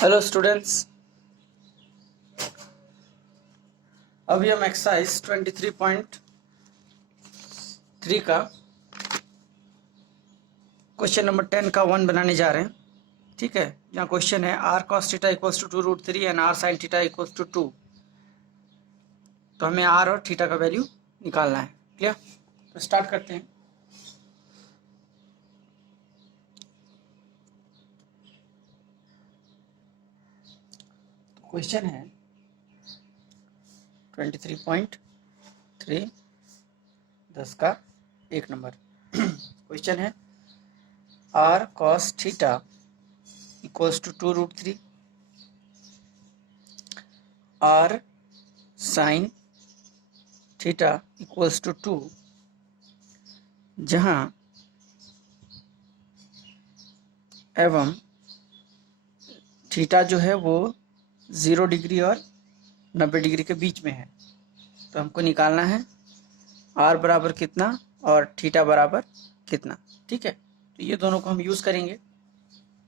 Hello students, अभी हम exercise 23.3 का क्वेश्चन नंबर 10 का 1 बनाने जा रहे हैं। ठीक है, यहाँ क्वेश्चन है r cos theta equals to 2√3 and r sin theta equals to 2। तो हमें r और थीटा का वैल्यू निकालना है। क्लियर? तो स्टार्ट करते हैं। तो क्वेश्चन है 23.3 10 का 1 नंबर। क्वेश्चन है r cos theta equals to 2√3, r sin theta equals to 2, जहाँ एवं थीटा जो है वो 0 डिग्री और 90 डिग्री के बीच में है। तो हमको निकालना है r बराबर कितना और थीटा बराबर कितना। ठीक है, तो ये दोनों को हम यूज़ करेंगे।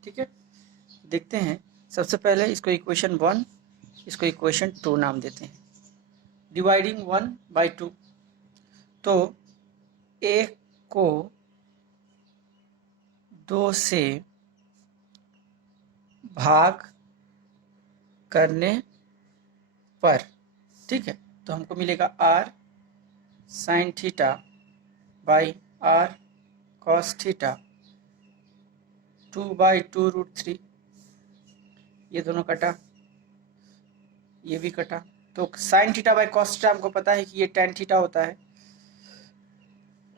ठीक है, देखते हैं। सबसे पहले इसको इक्वेशन 1, इसको इक्वेशन 2 नाम देते हैं। डिवाइडिंग 1/2, तो a को 2 से भाग करने पर, ठीक है, तो हमको मिलेगा r sin theta by r cos theta 2/2√3। ये दोनों कटा, ये भी कटा। तो sin theta by cos theta हमको पता है कि ये tan थीटा होता है,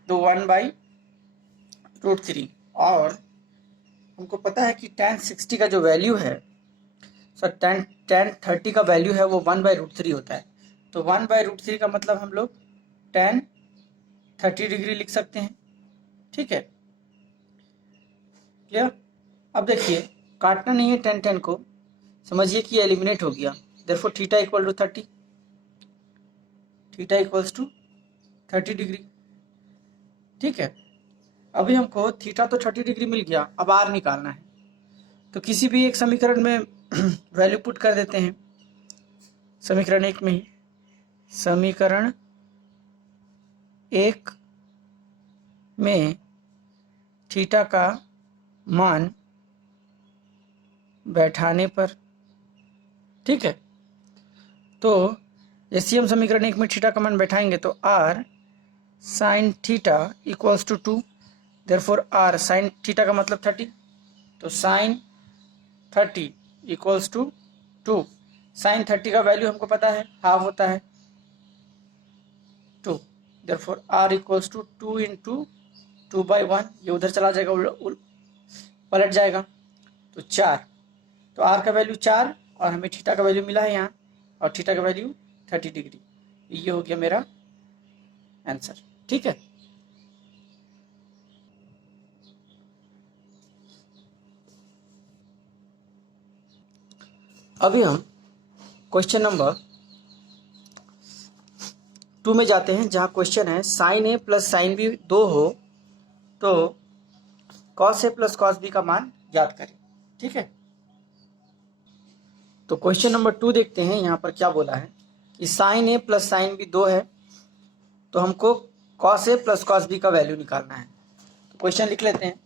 तो 1/√3। और हमको पता है कि tan 60 का जो वैल्यू है, सर tan 30 का वैल्यू है वो 1/√3 होता है। तो 1/√3 का मतलब हम लोग tan 30 डिग्री लिख सकते हैं। ठीक है, क्लियर? अब देखिए, काटना नहीं है tan को, समझिए कि एलिमिनेट हो गया। Therefore theta equal to 30, theta equals to 30 degree. ठीक है, अभी हमको थीटा तो 30 डिग्री मिल गया, अब r निकालना है। तो किसी भी एक समीकरण में वैल्यू पुट कर देते हैं। समीकरण 1 में ही, समीकरण 1 में थीटा का मान बैठाने पर, ठीक है, तो जैसे हम समीकरण 1 में थीटा का मान बैठाएंगे तो r sin theta equals to 2। Therefore r sin theta का मतलब 30, तो sin 30 इक्वल्स टू 2। sin 30 का वैल्यू हमको पता है, हाफ होता है 2। Therefore r equals to 2 into 2/1, ये उधर चला जाएगा, पलट जाएगा, तो 4। तो r का वैल्यू 4 और हमें थीटा का वैल्यू मिला है यहाँ, और थीटा का वैल्यू 30 डिग्री। ये हो गया मेरा आंसर। ठीक है, अभी हम क्वेश्चन नंबर 2 में जाते हैं, जहाँ क्वेश्चन है sign A plus sine B 2 हो तो cos A plus cos B का मान ज्ञात करें। ठीक है, तो क्वेश्चन नंबर 2 देखते हैं। यहाँ पर क्या बोला है कि sine A plus sine B 2 है, तो हमको cos A plus cos B का वैल्यू निकालना है। तो क्वेश्चन लिख लेते हैं।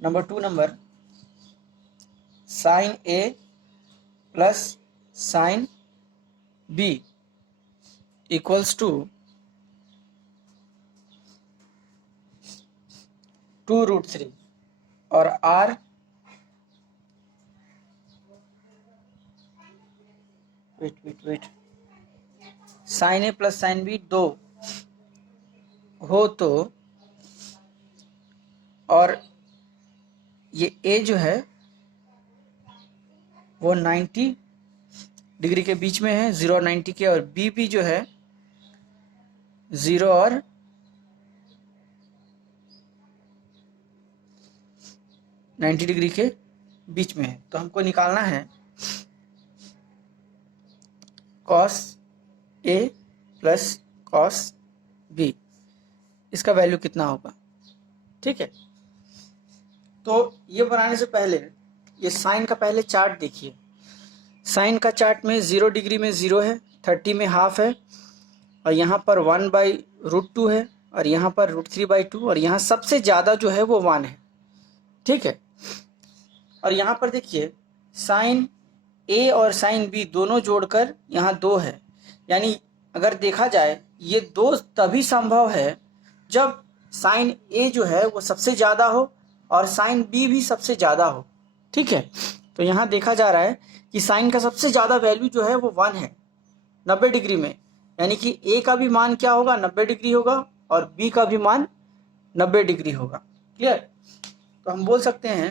Number 2 number, sine A plus sine B equals to 2√3 और r wait sine A plus sine B 2 हो तो, और ये a जो है वो 90 डिग्री के बीच में है, 0 और 90 के, और b भी जो है 0 और 90 डिग्री के बीच में है। तो हमको निकालना है cos a plus cos b, इसका वैल्यू कितना होगा। ठीक है, तो ये बनाने से पहले ये साइन का पहले चार्ट देखिए। साइन का चार्ट में 0 डिग्री में 0 है, 30 में हाफ है, और यहाँ पर 1/√2 है, और यहाँ पर √3/2, और यहाँ सबसे ज़्यादा जो है वो 1 है। ठीक है, और यहाँ पर देखिए साइन ए और साइन बी दोनों जोड़कर यहाँ 2 है। यानी अगर देखा जाए ये 2 तभी संभव है जब साइन ए जो है वो सबसे ज़्यादा हो और साइन बी भी सबसे ज़्यादा हो। ठीक है, तो यहाँ देखा जा रहा है कि साइन का सबसे ज़्यादा वैल्यू जो है वो 1 है 90 डिग्री में, यानी कि ए का भी मान क्या होगा, 90 डिग्री होगा, और बी का भी मान 90 डिग्री होगा। क्लियर? तो हम बोल सकते हैं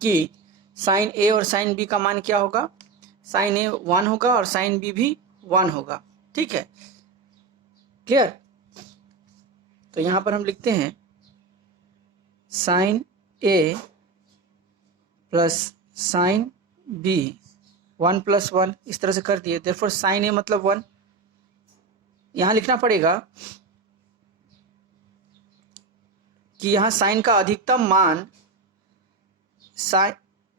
कि साइन ए और साइन बी का मान क्या होगा, साइन ए 1 होगा और साइन बी भी 1 होगा। ठीक है, क्लियर? तो यहाँ पर हम लिखते हैं sign A plus sine B 1 + 1, इस तरह से कर दिए। देयरफॉर साइन ए मतलब 1। यहाँ लिखना पड़ेगा कि यहाँ साइन का अधिकतम मान साइन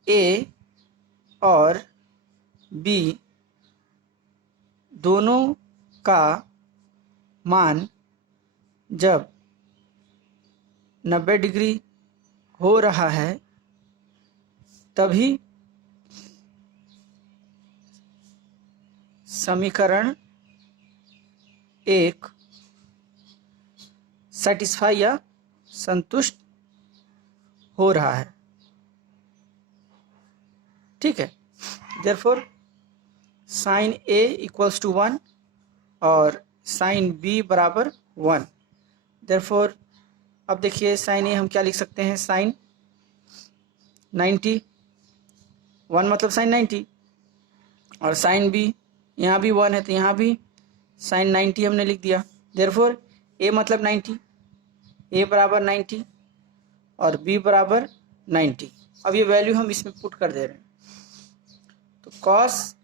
ए और बी दोनों का मान जब 90 डिग्री हो रहा है तभी समीकरण 1 सेटिस्फाई या संतुष्ट हो रहा है। ठीक है, therefore sine A equals to 1 और साइन बी बराबर 1। देयरफॉर अब देखिए साइन ए हम क्या लिख सकते हैं, साइन 90, 1 मतलब साइन 90, और साइन बी यहाँ भी 1 है तो यहाँ भी साइन 90 हमने लिख दिया। देयरफॉर ए मतलब 90, ए बराबर 90 और बी बराबर 90। अब ये वैल्यू हम इसमें पुट कर दे रहे हैं, तो cos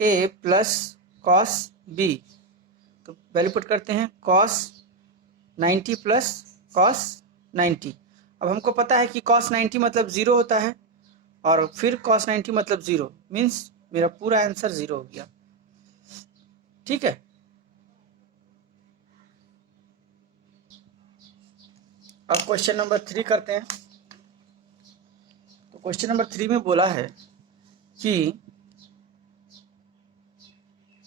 A plus cos B, तो वैल्यू पुट करते हैं कॉस 90 प्लस कॉस 90। अब हमको पता है कि कॉस 90 मतलब 0 होता है, और फिर कॉस 90 मतलब 0, मीन्स मेरा पूरा आंसर 0 हो गया। ठीक है, अब क्वेश्चन नंबर 3 करते हैं। तो क्वेश्चन नंबर 3 में बोला है कि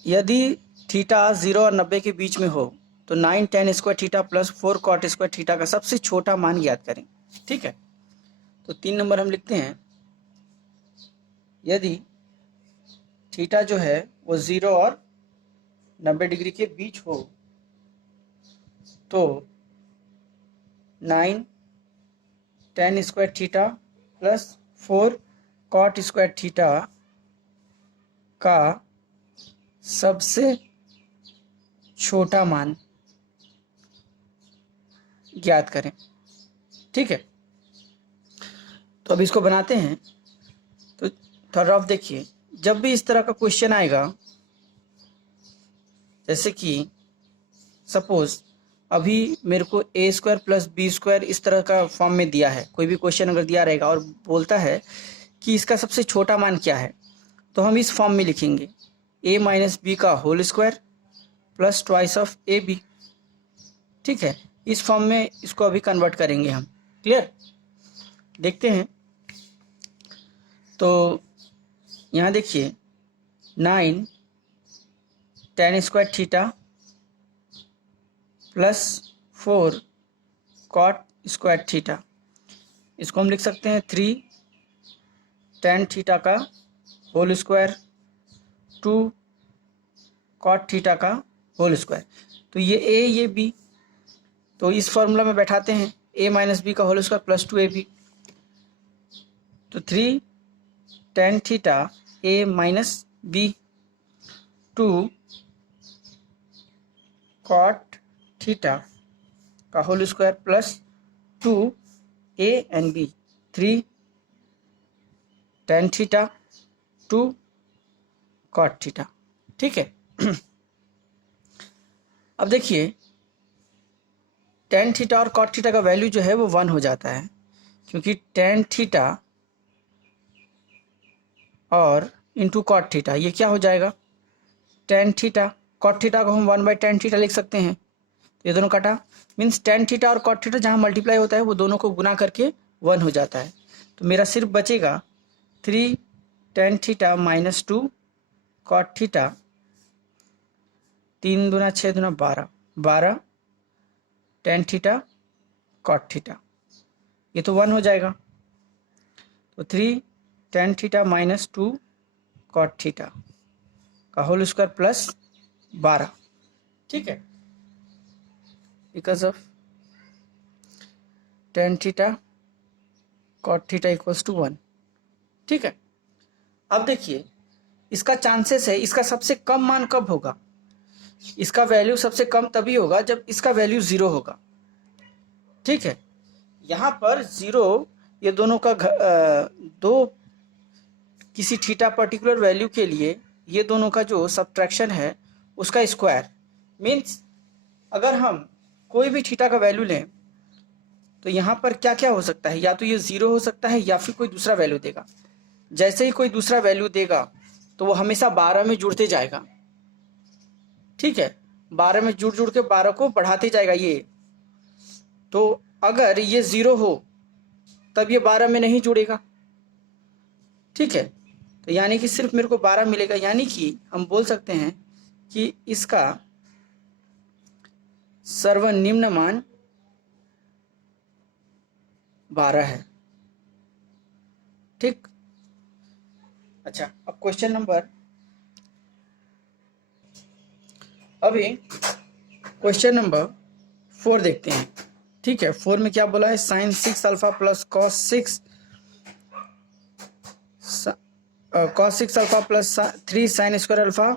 यदि थीटा 0 और 90 के बीच में हो तो 9 tan square theta plus 4 cot square theta का सबसे छोटा मान ज्ञात करें। ठीक है, तो 3 नंबर हम लिखते हैं, यदि थीटा जो है वो 0 और 90 डिग्री के बीच हो तो 9 tan square theta plus 4 cot square theta का सबसे छोटा मान ज्ञात करें। ठीक है, तो अब इसको बनाते हैं। तो थोड़ा रफ देखिए, जब भी इस तरह का क्वेश्चन आएगा, जैसे कि सपोज अभी मेरे को ए स्क्वायर प्लस बी स्क्वायर इस तरह का फॉर्म में दिया है, कोई भी क्वेश्चन अगर दिया रहेगा और बोलता है कि इसका सबसे छोटा मान क्या है, तो हम इस फॉर्म में लिखेंगे a माइनस बी का whole square plus twice of A B. ठीक है, इस फॉर्म में इसको अभी कन्वर्ट करेंगे हम। क्लियर? देखते हैं, तो यहाँ देखिए 9 tan square theta plus 4 cot square theta, इसको हम लिख सकते हैं 3 tan थीटा का होल स्क्वायर 2 cot थीटा का होल स्क्वायर। तो ये a ये b, तो इस फॉर्मूला में बैठाते हैं a माइनस बी का होल स्क्वायर प्लस 2ab, तो 3 tan theta a minus b 2 cot theta का whole square plus 2 a and b, 3 tan theta 2 cot theta. ठीक है, अब देखिए tan थीटा और cot थीटा का वैल्यू जो है वो 1 हो जाता है, क्योंकि tan थीटा और इंटू कॉट थीटा, ये क्या हो जाएगा टेन थीटा। कॉट थीटा को हम 1/tan थीटा लिख सकते हैं, तो ये दोनों कटा, मीन्स tan थीटा और कॉट थीटा जहाँ मल्टीप्लाई होता है वो दोनों को गुना करके 1 हो जाता है। तो मेरा सिर्फ बचेगा 3 tan theta minus 2 cot theta, 3 दूना 6 दूना 12, 12 tan थीटा कॉट थीटा, ये तो 1 हो जाएगा। तो 3 tan theta minus 2 cot theta का होल स्क्वायर प्लस 12, ठीक है, because of tan theta cot theta equals to 1, ठीक है। अब देखिए इसका चांसेस है, इसका सबसे कम मान कब होगा, इसका वैल्यू सबसे कम तभी होगा जब इसका वैल्यू 0 होगा, ठीक है। यहाँ पर 0 ये दोनों का दो किसी थीटा पर्टिकुलर वैल्यू के लिए ये दोनों का जो सब्ट्रैक्शन है उसका स्क्वायर, मीन्स अगर हम कोई भी थीटा का वैल्यू लें तो यहाँ पर क्या क्या हो सकता है, या तो ये 0 हो सकता है या फिर कोई दूसरा वैल्यू देगा। जैसे ही कोई दूसरा वैल्यू देगा तो वो हमेशा 12 में जुड़ते जाएगा, ठीक है, 12 में जुड़ जुड़ के 12 को बढ़ाते जाएगा ये। तो अगर ये 0 हो तब ये 12 में नहीं जुड़ेगा, ठीक है। तो यानी कि सिर्फ मेरे को 12 मिलेगा, यानी कि हम बोल सकते हैं कि इसका सर्वनिम्न मान 12 है, ठीक। अच्छा, अब क्वेश्चन नंबर, अभी क्वेश्चन नंबर 4 देखते हैं, ठीक है। 4 में क्या बोला है, sine 6 alpha plus cos 6 alpha plus 3 sine square alpha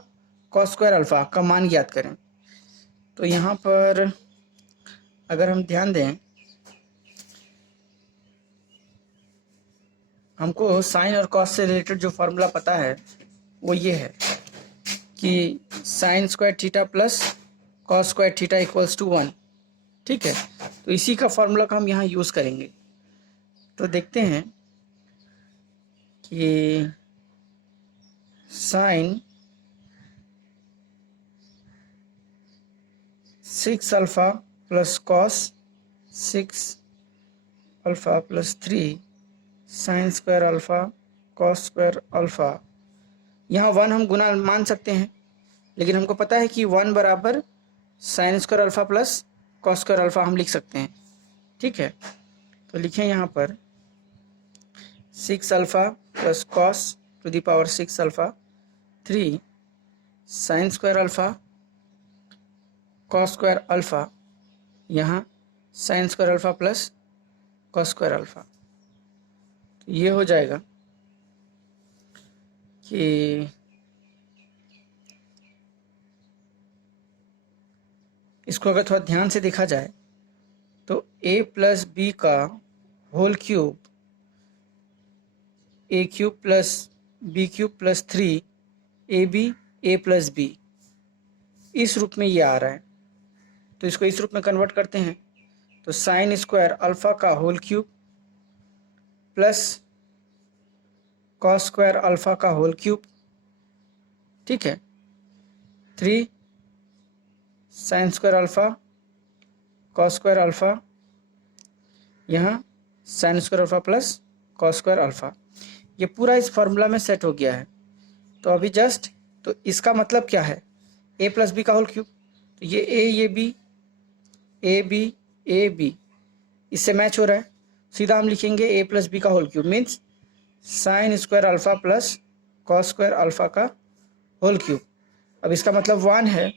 cos square alpha का मान ज्ञात करें। तो यहाँ पर अगर हम ध्यान दें, हमको साइन और कॉस से रिलेटेड जो फॉर्मूला पता है वो ये है कि sine square theta plus cos square theta equals to 1, ठीक है। तो इसी का फॉर्मूला का हम यहाँ यूज़ करेंगे। तो देखते हैं कि sine 6 alpha plus cos 6 alpha plus 3 sine square alpha cos square alpha, यहाँ 1 हम गुना मान सकते हैं, लेकिन हमको पता है कि 1 बराबर sign square alpha plus cos square alpha हम लिख सकते हैं, ठीक है। तो लिखें यहाँ पर 6 alpha plus cos to the power 6 alpha 3 sine square alpha cos square alpha, यहाँ sine square alpha plus cos square alpha. तो ये हो जाएगा कि इसको अगर थोड़ा ध्यान से देखा जाए तो a प्लस बी का whole cube a cube plus B cube plus 3 ab a plus B, इस रूप में ये आ रहा है। तो इसको इस रूप में कन्वर्ट करते हैं तो साइन स्क्वायर अल्फा का whole cube plus cos square alpha का होल क्यूब, ठीक है, 3 sine square alpha cos square alpha, यहाँ sine square alpha plus cos square alpha. ये पूरा इस फॉर्मूला में सेट हो गया है। तो अभी जस्ट, तो इसका मतलब क्या है, a प्लस बी का होल क्यूब, तो ये a ये b a b a b इससे मैच हो रहा है। सीधा हम लिखेंगे a प्लस बी का whole cube means sine square alpha plus cos square alpha का होल क्यूब। अब इसका मतलब 1 है,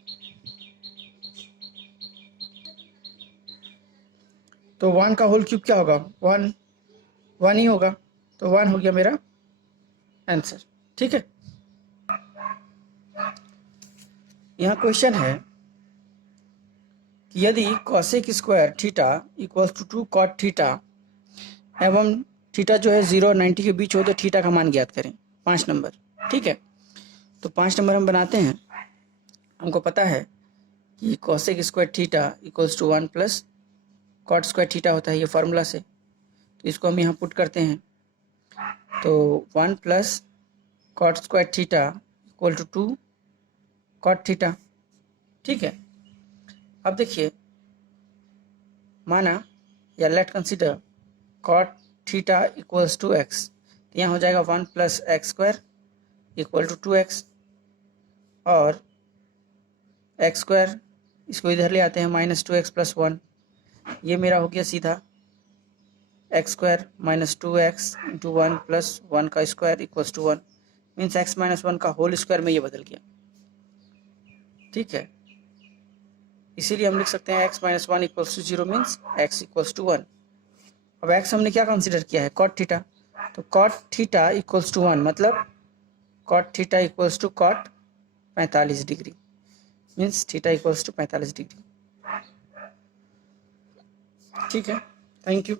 तो 1 का होल क्यूब क्या होगा, 1 ही होगा, तो 1 हो गया मेरा आंसर, ठीक है। यहाँ क्वेश्चन है कि यदि cosec square theta equals to 2 cot theta एवं थीटा जो है 0 और 90 के बीच हो तो थीटा का मान ज्ञात करें। 5 नंबर, ठीक है। तो 5 नंबर हम बनाते हैं। हमको पता है कि cosec square theta equals to 1 plus cot square theta होता है ये फार्मूला से। तो इसको हम यहाँ पुट करते हैं, तो 1 plus cot square theta equal to 2 cot theta. ठीक है, अब देखिए, माना या let consider cot theta equals to X, तो यहाँ हो जाएगा 1 plus X square equal to 2x, और एक्स स्क्वायर इसको इधर ले आते हैं, -2x प्लस 1, ये मेरा हो गया सीधा x square -2x into 1 plus 1 का square equals to 1, means x minus 1 का होल स्क्वायर में ये बदल गया। ठीक है, इसीलिए हम लिख सकते हैं x minus 1 equals to 0 means x equals to 1। अब x हमने क्या कंसिडर किया है, कॉट थीटा, तो कॉट थीटा इक्वल्स टू 1 मतलब cot theta equals to cot 45 degree, means theta equals to 45 degree. ठीक है, थैंक यू।